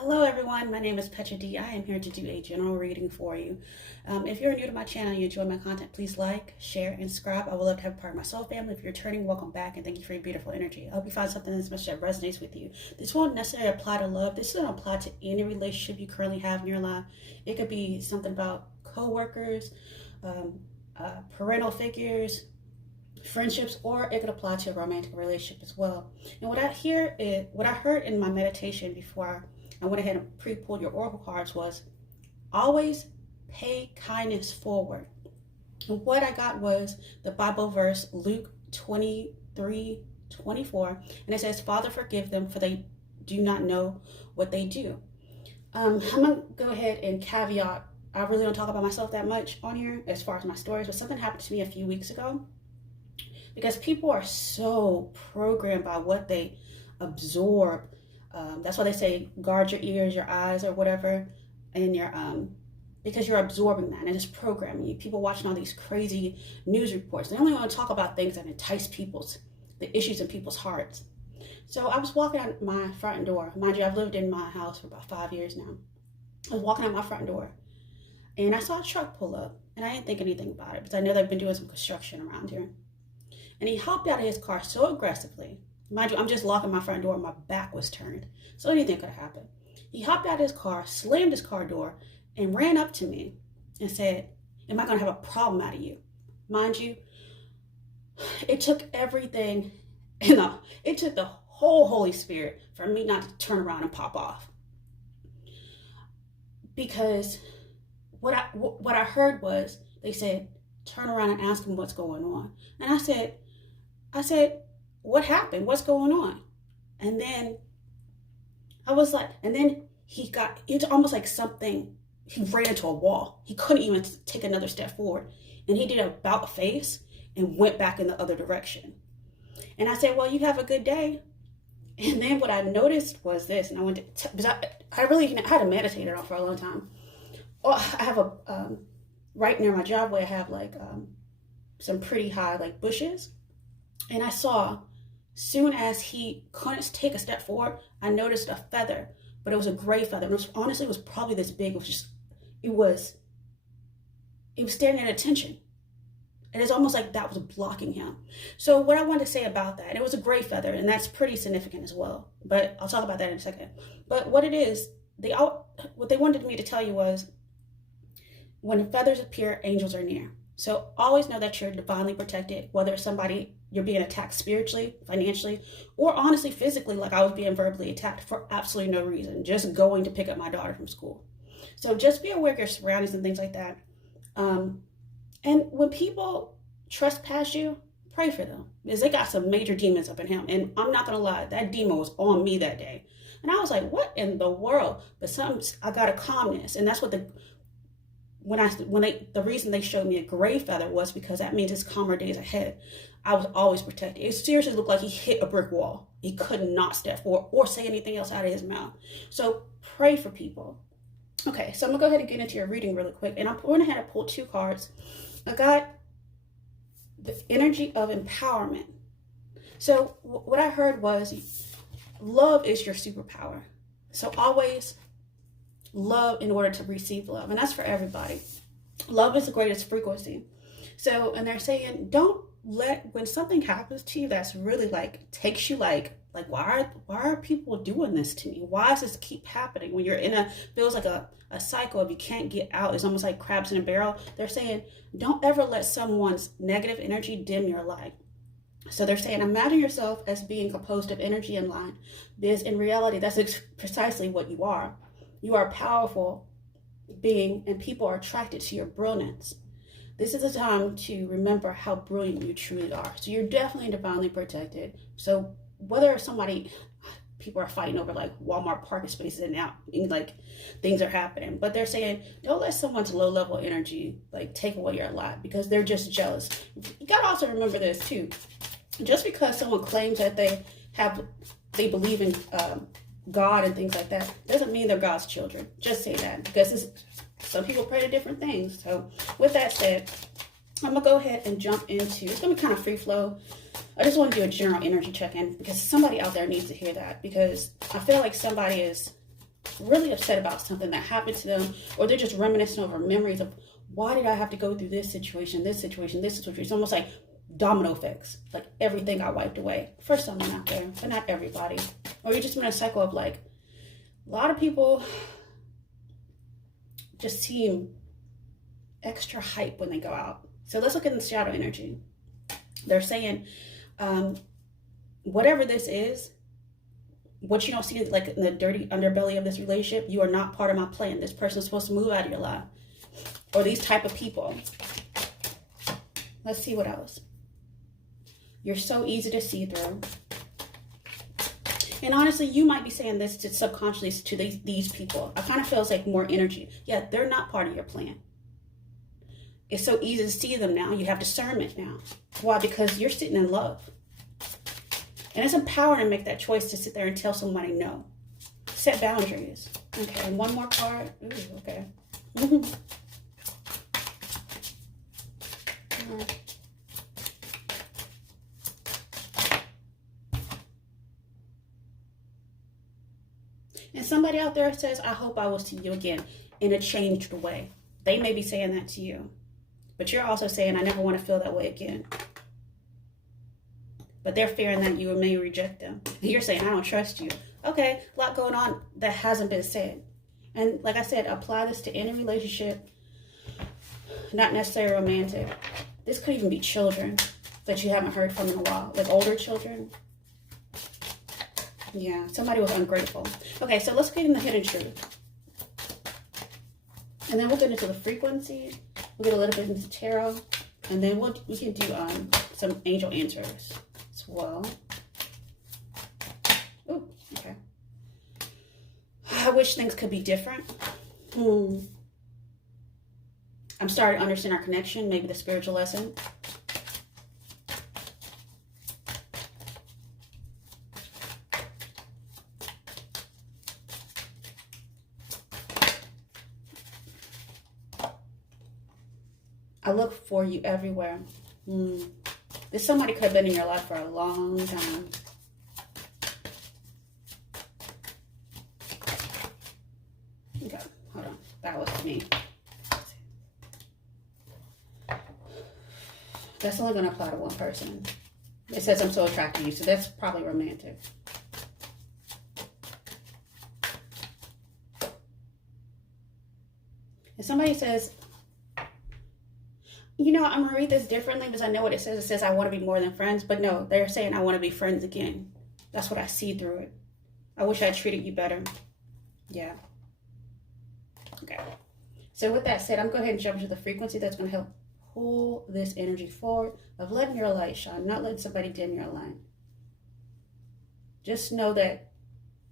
Hello everyone, my name is Petra D. I am here to do a general reading for you. If you're new to my channel and you enjoy my content, please like, share, and subscribe. I would love to have a part of my soul family. If you're returning, welcome back and thank you for your beautiful energy. I hope you find something in this message that resonates with you. This won't necessarily apply to love. This doesn't apply to any relationship you currently have in your life. It could be something about co-workers, parental figures, friendships, or it could apply to a romantic relationship as well. And what I heard in my meditation before I went ahead and pre-pulled your oracle cards was always pay kindness forward. And what I got was the Bible verse Luke 23:24, and it says, "Father, forgive them, for they do not know what they do." I'm gonna go ahead and caveat. I really don't talk about myself that much on here as far as my stories, but something happened to me a few weeks ago. Because people are so programmed by what they absorb. That's why they say guard your ears, your eyes, or whatever, and your because you're absorbing that and it's programming you. People watching all these crazy news reports, they only want to talk about things that entice the issues in people's hearts. So I was walking out my front door. Mind you, I've lived in my house for about 5 years now. I was walking out my front door and I saw a truck pull up, and I didn't think anything about it because I know they've been doing some construction around here. And he hopped out of his car so aggressively. Mind you, I'm just locking my front door and my back was turned, so anything could have happened. He hopped out of his car, slammed his car door, and ran up to me and said, "Am I going to have a problem out of you?" Mind you, it took everything, it took the whole Holy Spirit for me not to turn around and pop off. Because what I heard was, they said, turn around and ask him what's going on. And I said, what happened? What's going on? And then I was like, and then it's almost like he ran into a wall. He couldn't even take another step forward. And he did a about face and went back in the other direction. And I said, well, you have a good day. And then what I noticed was this, and I went to, because I had a meditator on for a long time. Oh, I have right near my driveway, I have some pretty high bushes. And I saw, soon as he couldn't take a step forward, I noticed a feather, but it was a gray feather. And it was probably this big. It was standing at attention. And it's almost like that was blocking him. So what I wanted to say about that, it was a gray feather, and that's pretty significant as well. But I'll talk about that in a second. But what it is, what they wanted me to tell you was, when feathers appear, angels are near. So always know that you're divinely protected, whether it's somebody you're being attacked spiritually, financially, or honestly physically, like I was being verbally attacked for absolutely no reason, just going to pick up my daughter from school. So just be aware of your surroundings and things like that. And when people trespass you, pray for them, because they got some major demons up in him. And I'm not gonna lie, that demon was on me that day. And I was like, what in the world? But I got a calmness, and that's what the reason they showed me a gray feather was because that means it's calmer days ahead. I was always protected. It seriously looked like he hit a brick wall. He could not step forward or say anything else out of his mouth. So pray for people. Okay, so I'm gonna go ahead and get into your reading really quick. And I went ahead and pulled 2 cards. I got the energy of empowerment. So what I heard was, love is your superpower. So always love in order to receive love, and that's for everybody. Love is the greatest frequency. So, and they're saying, don't let, when something happens to you that's really takes you why are people doing this to me? Why does this keep happening? When you're feels like a cycle of you can't get out. It's almost like crabs in a barrel. They're saying, don't ever let someone's negative energy dim your light. So they're saying, imagine yourself as being composed of energy and light, because in reality, that's precisely what you are. You are a powerful being, and people are attracted to your brilliance. This is a time to remember how brilliant you truly are. So you're definitely divinely protected. So whether people are fighting over Walmart parking spaces and now things are happening, but they're saying, don't let someone's low level energy take away your life because they're just jealous. You gotta also remember this too. Just because someone claims that they believe in God and things like that doesn't mean they're God's children. Just say that, because some people pray to different things. So with that said, I'm gonna go ahead and jump into, it's gonna be kind of free flow. I just want to do a general energy check-in because somebody out there needs to hear that, because I feel like somebody is really upset about something that happened to them, or they're just reminiscing over memories of, why did I have to go through this situation, this situation, this situation? It's almost like domino effects. Like everything got wiped away for someone out there, but not everybody. Or you're just in a cycle of like, a lot of people just seem extra hype when they go out. So let's look at the shadow energy. They're saying, whatever this is, what you don't see like in the dirty underbelly of this relationship, you are not part of my plan. This person is supposed to move out of your life. Or these type of people. Let's see what else. You're so easy to see through. And honestly, you might be saying this to subconsciously to these people. I kind of feels like more energy. Yeah, they're not part of your plan. It's so easy to see them now. You have discernment now. Why? Because you're sitting in love. And it's empowering to make that choice to sit there and tell somebody no. Set boundaries. Okay, and one more card. Ooh, okay. And somebody out there says, I hope I will see you again in a changed way. They may be saying that to you. But you're also saying, I never want to feel that way again. But they're fearing that you may reject them. And you're saying, I don't trust you. Okay, a lot going on that hasn't been said. And like I said, apply this to any relationship. Not necessarily romantic. This could even be children that you haven't heard from in a while. Like older children. Yeah, somebody was ungrateful. Okay, so let's get in the hidden truth. And then we'll get into the frequency. We'll get a little bit into tarot. And then we can do some angel answers as well. Ooh, okay. I wish things could be different. I'm starting to understand our connection, maybe the spiritual lesson. I look for you everywhere. This somebody could have been in your life for a long time. Okay, hold on. That was me. That's only going to apply to one person. It says I'm so attracted to you, so that's probably romantic. And somebody says, you know, I'm going to read this differently because I know what it says. It says I want to be more than friends. But no, they're saying I want to be friends again. That's what I see through it. I wish I treated you better. Yeah. Okay. So with that said, I'm going to go ahead and jump to the frequency that's going to help pull this energy forward of letting your light shine, not letting somebody dim your light. Just know that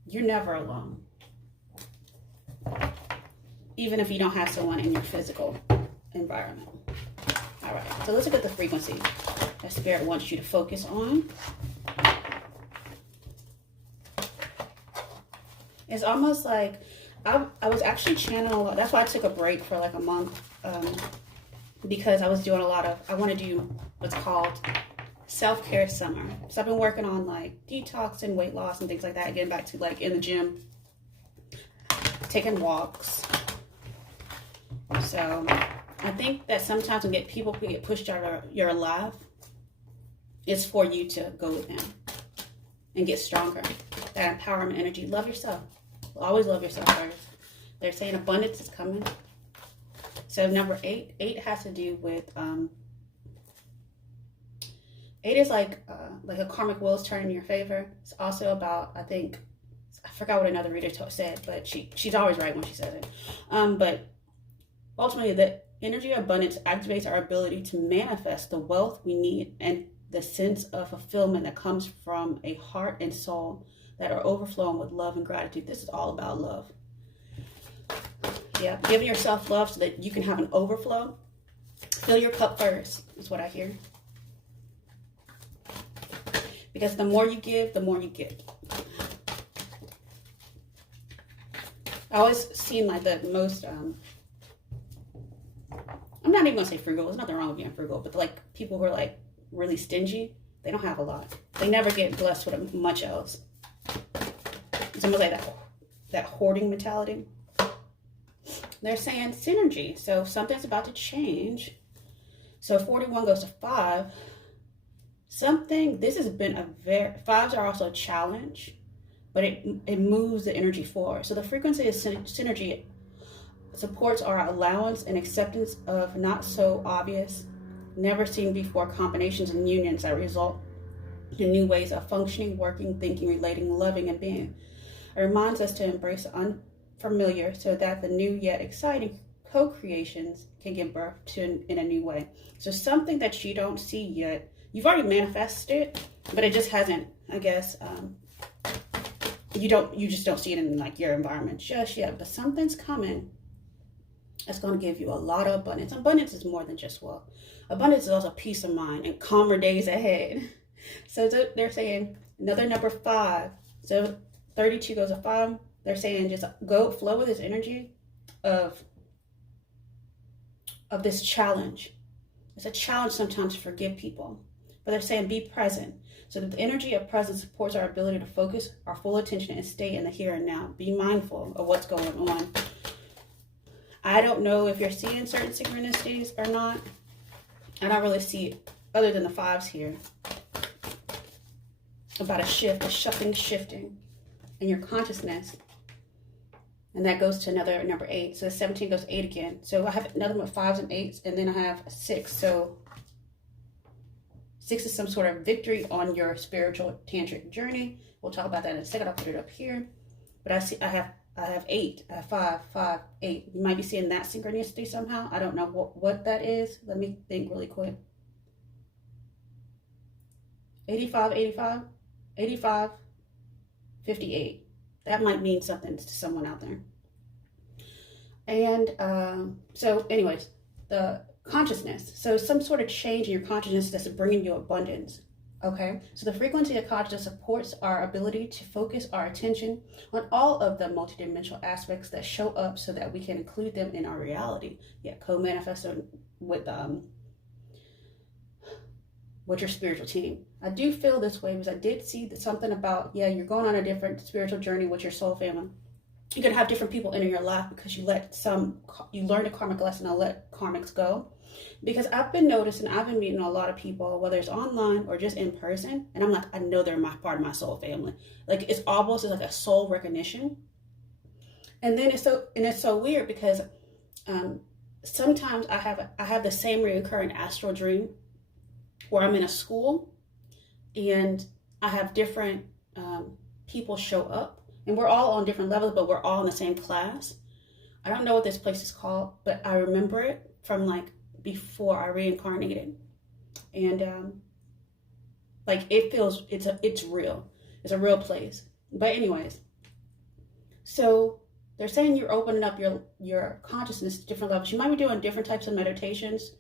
you're never alone. Even if you don't have someone in your physical environment. All right, so let's look at the frequency that Spirit wants you to focus on. It's almost like I was actually channeling a lot. That's why I took a break for like a month because I was doing a lot of, I want to do what's called self-care summer. So I've been working on like detox and weight loss and things like that, getting back to like in the gym, taking walks. So I think that sometimes when people get pushed out of your life, it's for you to go with them and get stronger. That empowerment energy. Love yourself. Always love yourself first. They're saying abundance is coming. So number 8. 8 has to do with 8 is like a karmic wheel is turning in your favor. It's also about, I forgot what another reader said, but she's always right when she says it. But ultimately, the energy of abundance activates our ability to manifest the wealth we need and the sense of fulfillment that comes from a heart and soul that are overflowing with love and gratitude. This is all about love. Yeah, giving yourself love so that you can have an overflow. Fill your cup first, is what I hear. Because the more you give, the more you get. I always seem like the most, I'm not even going to say frugal. There's nothing wrong with being frugal. But like people who are like really stingy, they don't have a lot. They never get blessed with much else. It's almost like that hoarding mentality. They're saying synergy. So something's about to change. So 41 goes to 5. This has been fives are also a challenge, but it moves the energy forward. So the frequency of synergy supports our allowance and acceptance of not so obvious, never seen before combinations and unions that result in new ways of functioning, working, thinking, relating, loving, and being. It reminds us to embrace the unfamiliar so that the new yet exciting co-creations can give birth to in a new way. So something that you don't see yet, you've already manifested it, but it just hasn't, I guess, you just don't see it in like your environment just yet, but something's coming that's going to give you a lot of abundance. Abundance is more than just wealth. Abundance is also peace of mind and calmer days ahead. So they're saying another number 5. So 32 goes to 5. They're saying just flow with this energy of this challenge. It's a challenge sometimes to forgive people, but they're saying be present. So that the energy of presence supports our ability to focus our full attention and stay in the here and now. Be mindful of what's going on. I don't know if you're seeing certain synchronicities or not. I don't really see it other than the 5s here. About a shift, shifting in your consciousness. And that goes to another number 8. So 17 goes to 8 again. So I have another one with 5s and 8s, and then I have a 6. So 6 is some sort of victory on your spiritual tantric journey. We'll talk about that in a second. I'll put it up here. But I have 8, I have 5, 5, 8. You might be seeing that synchronicity somehow. I don't know what that is. Let me think really quick. 85, 85, 85, 58. That might mean something to someone out there. And so anyways, the consciousness. So some sort of change in your consciousness that's bringing you abundance. Okay, so the frequency of consciousness supports our ability to focus our attention on all of the multidimensional aspects that show up so that we can include them in our reality. Yeah, co-manifest with your spiritual team. I do feel this way because I did see something about, you're going on a different spiritual journey with your soul family. You're going to have different people enter your life because you learned a karmic lesson and let karmics go. Because I've been noticing, I've been meeting a lot of people, whether it's online or just in person, and I'm like, I know they're part of my soul family. Like it's almost like a soul recognition. And then it's so weird because sometimes I have the same recurring astral dream where I'm in a school and I have different people show up, and we're all on different levels, but we're all in the same class. I don't know what this place is called, but I remember it from like before I reincarnated, and it feels it's real. It's a real place. But anyways, so they're saying you're opening up your consciousness to different levels. You might be doing different types of meditations,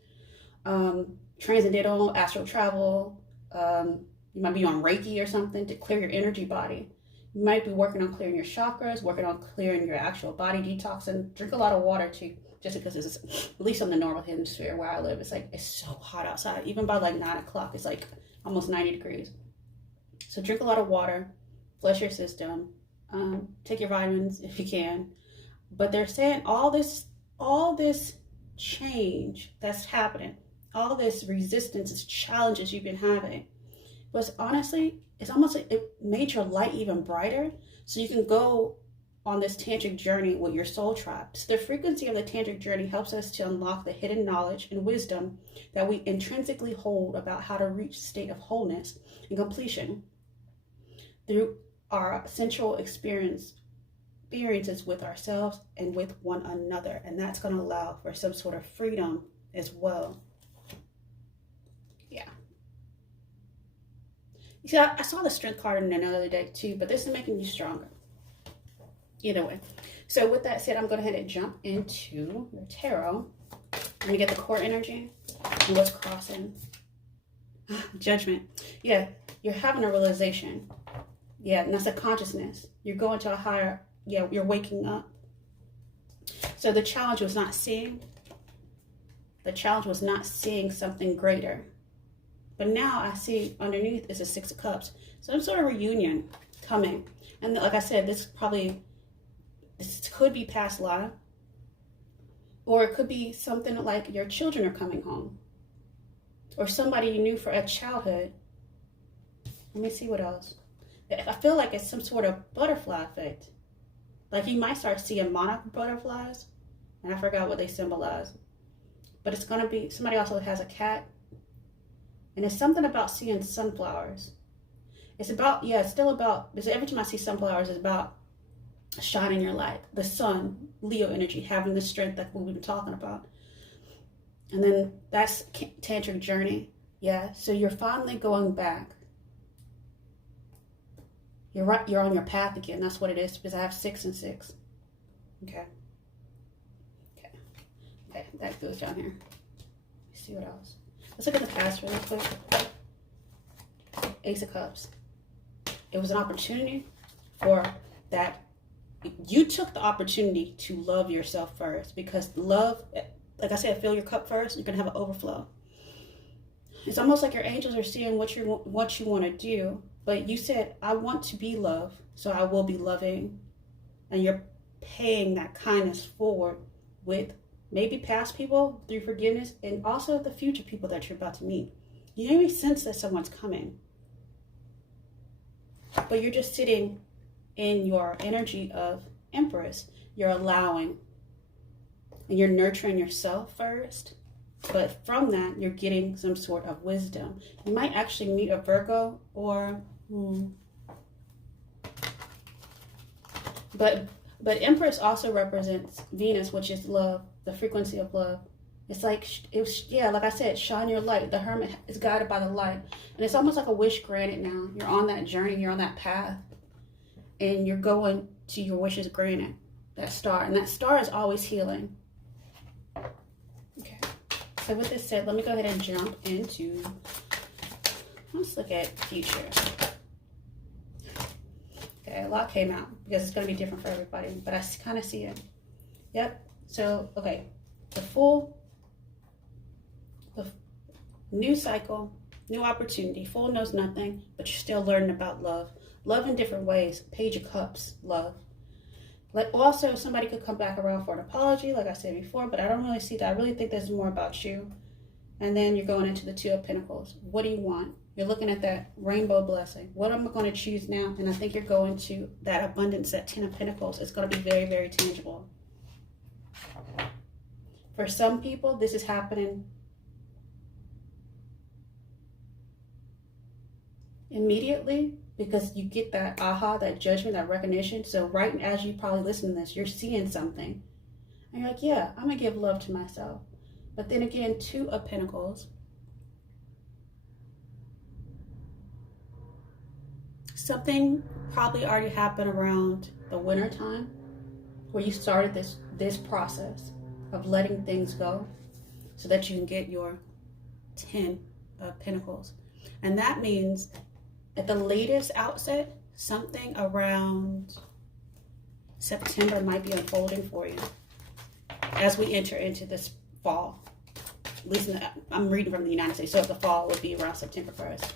transcendental, astral travel. You might be on Reiki or something to clear your energy body. You might be working on clearing your chakras, working on clearing your actual body detox, and drink a lot of water too. Just because it's, at least on the northern hemisphere where I live, it's so hot outside. Even by like 9 o'clock, it's like almost 90 degrees. So drink a lot of water, flush your system, take your vitamins if you can. But they're saying all this change that's happening, all this resistance, this challenges you've been having, was honestly, it's almost like it made your light even brighter, so you can go on this tantric journey with your soul tribe. So the frequency of the tantric journey helps us to unlock the hidden knowledge and wisdom that we intrinsically hold about how to reach a state of wholeness and completion through our sensual experiences with ourselves and with one another. And that's going to allow for some sort of freedom as well. Yeah. You see, I saw the strength card in another day too, but this is making you stronger. Either way. So with that said, I'm going to head and jump into your tarot. I'm going to get the core energy and what's crossing. Judgment. Yeah, you're having a realization. Yeah, and that's a consciousness. You're going to a higher, you're waking up. So the challenge was not seeing. The challenge was not seeing something greater. But now I see underneath is a 6 of Cups. Some sort of reunion coming. And like I said, this probably could be past life, or it could be something like your children are coming home, or somebody you knew for a childhood. Let me see what else. I feel like it's some sort of butterfly effect. Like you might start seeing monarch butterflies, and I forgot what they symbolize. But it's going to be, somebody also has a cat, and it's something about seeing sunflowers. It's about, yeah, it's still about, because every time I see sunflowers, it's about shining your light. The sun, Leo energy, having the strength that we've been talking about. And then that's tantric journey. Yeah, so you're finally going back. You're right, you're on your path again. That's what it is, because I have 6 and 6. Okay. Okay, that goes down here. Let's see what else. Let's look at the past really quick. Ace of Cups. It was an opportunity for that. You took the opportunity to love yourself first, because love, like I said, fill your cup first, you're going to have an overflow. It's almost like your angels are seeing what you want to do, but you said, I want to be loved, so I will be loving. And you're paying that kindness forward with maybe past people through forgiveness, and also the future people that you're about to meet. You maybe sense that someone's coming, but you're just sitting in your energy of Empress. You're allowing, and you're nurturing yourself first, but from that you're getting some sort of wisdom. You might actually meet a Virgo, or but Empress also represents Venus, which is love, the frequency of love. It's like, like I said, shine your light. The Hermit is guided by the light. And it's almost like a wish granted now. You're on that journey, you're on that path, and you're going to your wishes granted. That star. And that star is always healing. Okay. So with this said, let me go ahead and jump into, let's look at future. Okay, a lot came out because it's going to be different for everybody, but I kind of see it. Yep. So, okay, the new cycle, new opportunity. Full knows nothing, but you're still learning about love. Love in different ways. Page of Cups, love. Like also, somebody could come back around for an apology, like I said before, but I don't really see that. I really think there's more about you. And then you're going into the Two of Pentacles. What do you want? You're looking at that rainbow blessing. What am I going to choose now? And I think you're going to that abundance, that 10 of Pentacles. It's going to be very, very tangible. For some people, this is happening immediately, because you get that aha, that judgment, that recognition. So right as you probably listen to this, you're seeing something. And you're like, yeah, I'm going to give love to myself. But then again, Two of Pentacles. Something probably already happened around the winter time, where you started this process of letting things go so that you can get your 10 of Pentacles. And that means at the latest outset, something around September might be unfolding for you as we enter into this fall. Listen, I'm reading from the United States, so the fall would be around September 1st.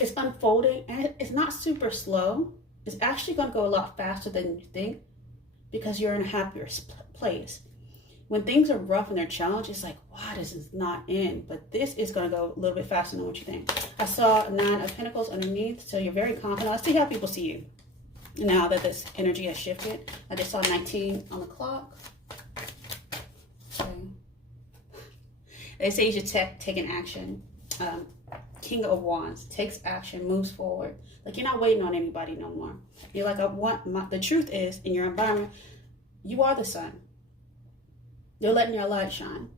It's unfolding, and it's not super slow. It's actually going to go a lot faster than you think, because you're in a happier place. When things are rough and they're challenged, it's like, wow, this is not in. But this is going to go a little bit faster than what you think. I saw 9 of Pentacles underneath, so you're very confident. Let's see how people see you now that this energy has shifted. I just saw 19 on the clock. Okay. They say you should take an action. King of Wands takes action, moves forward. Like, you're not waiting on anybody no more. You're like, the truth is, in your environment, you are the sun. You're letting your light shine.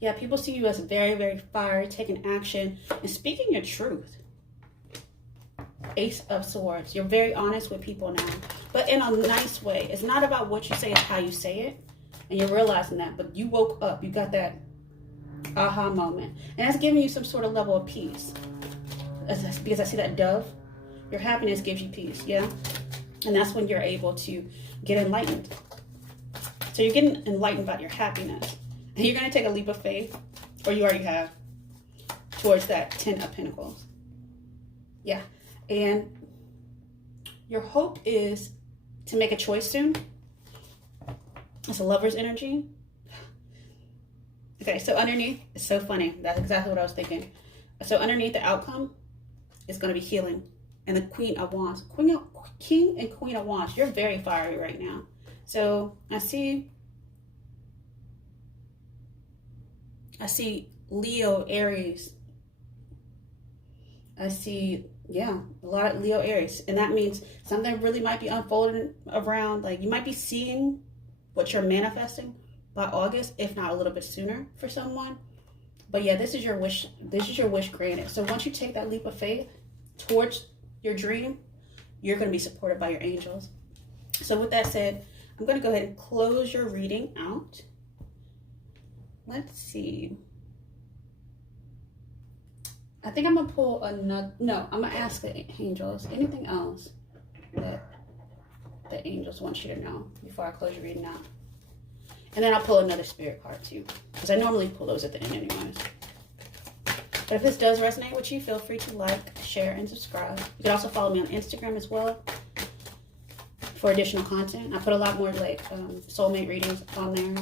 Yeah, people see you as very, very fiery, taking action, and speaking your truth. Ace of Swords. You're very honest with people now, but in a nice way. It's not about what you say, it's how you say it. And you're realizing that, but you woke up, you got that aha moment. And that's giving you some sort of level of peace. Because I see that dove. Your happiness gives you peace, yeah? And that's when you're able to get enlightened. So you're getting enlightened about your happiness. And you're going to take a leap of faith, or you already have, towards that 10 of Pentacles. Yeah. And your hope is to make a choice soon. It's a lover's energy. Okay, so underneath, it's so funny. That's exactly what I was thinking. So underneath the outcome is going to be healing. And the Queen of Wands. King and Queen of Wands. You're very fiery right now. So I see Leo, Aries. I see, yeah, a lot of Leo, Aries. And that means something really might be unfolding around. Like you might be seeing what you're manifesting by August, if not a little bit sooner for someone. But yeah, this is your wish. This is your wish granted. So once you take that leap of faith towards your dream, you're going to be supported by your angels. So with that said, I'm going to go ahead and close your reading out. Let's see. I think I'm going to pull another. No, I'm going to ask the angels. Anything else that the angels want you to know before I close your reading out? And then I'll pull another spirit card too, because I normally pull those at the end anyways. But if this does resonate with you, feel free to like, share, and subscribe. You can also follow me on Instagram as well for additional content. I put a lot more like soulmate readings on there.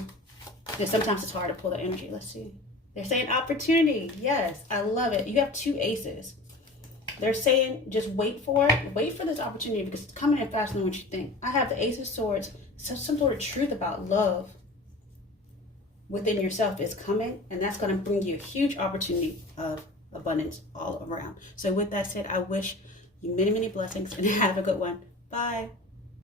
And sometimes it's hard to pull the energy. Let's see. They're saying opportunity. Yes, I love it. You have 2 aces. They're saying just wait for it. Wait for this opportunity because it's coming in faster than what you think. I have the Ace of Swords. So some sort of truth about love within yourself is coming, and that's going to bring you a huge opportunity of abundance all around. So with that said, I wish you many, many blessings and have a good one. Bye.